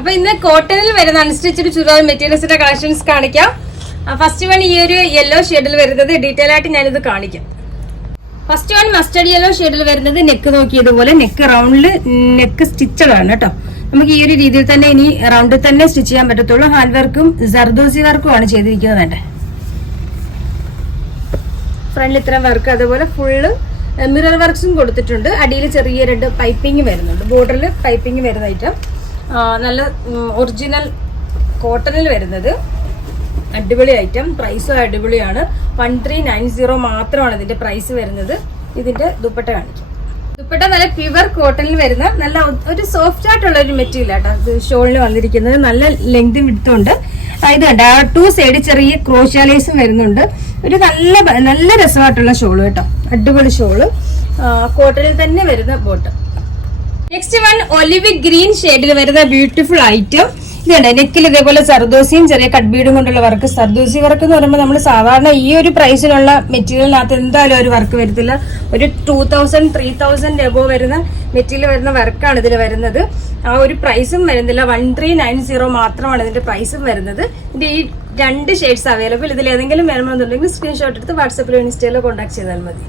അപ്പൊ ഇന്ന് കോട്ടണിൽ വരുന്ന അൺസ്റ്റിച്ചഡ് ചുരിദാർ മെറ്റീരിയൽസിന്റെ കളക്ഷൻസ് കാണിക്കാം. ഫസ്റ്റ് വൺ ഈ ഒരു യെല്ലോ ഷെയ്ഡിൽ വരുന്നത് ഡീറ്റെയിൽ ആയിട്ട് ഞാനിത് കാണിക്കാം. ഫസ്റ്റ് വൺ മസ്റ്റർഡ് യെല്ലോ ഷെയ്ഡിൽ വരുന്നത് നെക്ക് നോക്കിയതുപോലെ നെക്ക് റൗണ്ടിൽ നെക്ക് സ്റ്റിച്ചഡ് ആണ് കേട്ടോ. നമുക്ക് ഈ ഒരു രീതിയിൽ തന്നെ ഇനി റൗണ്ടിൽ തന്നെ സ്റ്റിച്ച് ചെയ്യാൻ പറ്റത്തുള്ളൂ. ഹാൻഡ് വർക്കും ജർദോസി വർക്കും ആണ് ചെയ്തിരിക്കുന്നത് വേണ്ടേ. ഫ്രണ്ടിൽ ഇത്രയും വർക്ക് അതുപോലെ ഫുള്ള് മിറർ വർക്ക്സും കൊടുത്തിട്ടുണ്ട്. അടിയിൽ ചെറിയ രണ്ട് പൈപ്പിംഗ് വരുന്നുണ്ട്. ബോർഡറിൽ പൈപ്പിംഗ് വരുന്ന ഐറ്റം നല്ല ഒറിജിനൽ കോട്ടണിൽ വരുന്നത്. അടിപൊളി ഐറ്റം പ്രൈസും അടിപൊളിയാണ്. വൺ ത്രീ നയൻ സീറോ മാത്രമാണ് ഇതിന്റെ പ്രൈസ് വരുന്നത്. ഇതിന്റെ ദുപ്പട്ട കാണിക്കും. ദുപ്പട്ട നല്ല പ്യുവർ കോട്ടണിൽ വരുന്ന നല്ല ഒരു സോഫ്റ്റ് ആയിട്ടുള്ള ഒരു മെറ്റീരിയൽ ആട്ടോ. ഷോളിൽ വന്നിരിക്കുന്നത്. നല്ല ലെങ്ത് വിടുത്തുണ്ട് ഇത് കണ്ട? ടു സൈഡ് ചെറിയ ക്രോഷ്യാലേസും വരുന്നുണ്ട്. ഒരു നല്ല നല്ല രസമായിട്ടുള്ള ഷോൾ കേട്ടോ. അടിപൊളി ഷോൾ കോട്ടണിൽ തന്നെ വരുന്ന boat next one olive green ഷെയ്ഡിൽ വരുന്ന ബ്യൂട്ടിഫുൾ ഐറ്റം ഇതുണ്ട് നെക്കിൽ ഇതേപോലെ സർദോസിയും ചെറിയ കട്ട്ബീഡും കൊണ്ടുള്ള വർക്ക് സർദോസി വർക്ക് എന്ന് പറയുമ്പോൾ നമ്മൾ സാധാരണ ഈ ഒരു പ്രൈസിലുള്ള മെറ്റീരിയലിനകത്ത് എന്തായാലും ഒരു വർക്ക് വരത്തില്ല. ഒരു two thousand three thousand above വരുന്ന മെറ്റീരിയൽ വരുന്ന വർക്കാണ് ഇതിൽ വരുന്നത്. ആ ഒരു പ്രൈസും വരുന്നില്ല. വൺ ത്രീ നയൻ സീറോ മാത്രമാണ് ഇതിന്റെ പ്രൈസും വരുന്നത്. ഇതിന്റെ ഈ രണ്ട് ഷെയ്ഡ്സ് അവൈലബിൾ ഇതിൽ ഏതെങ്കിലും വേണമെന്നുണ്ടെങ്കിൽ സ്ക്രീൻഷോട്ട് എടുത്ത് വാട്സപ്പിലോ ഇൻസ്റ്റയിലോ കോൺടാക്ട് ചെയ്താൽ മതി.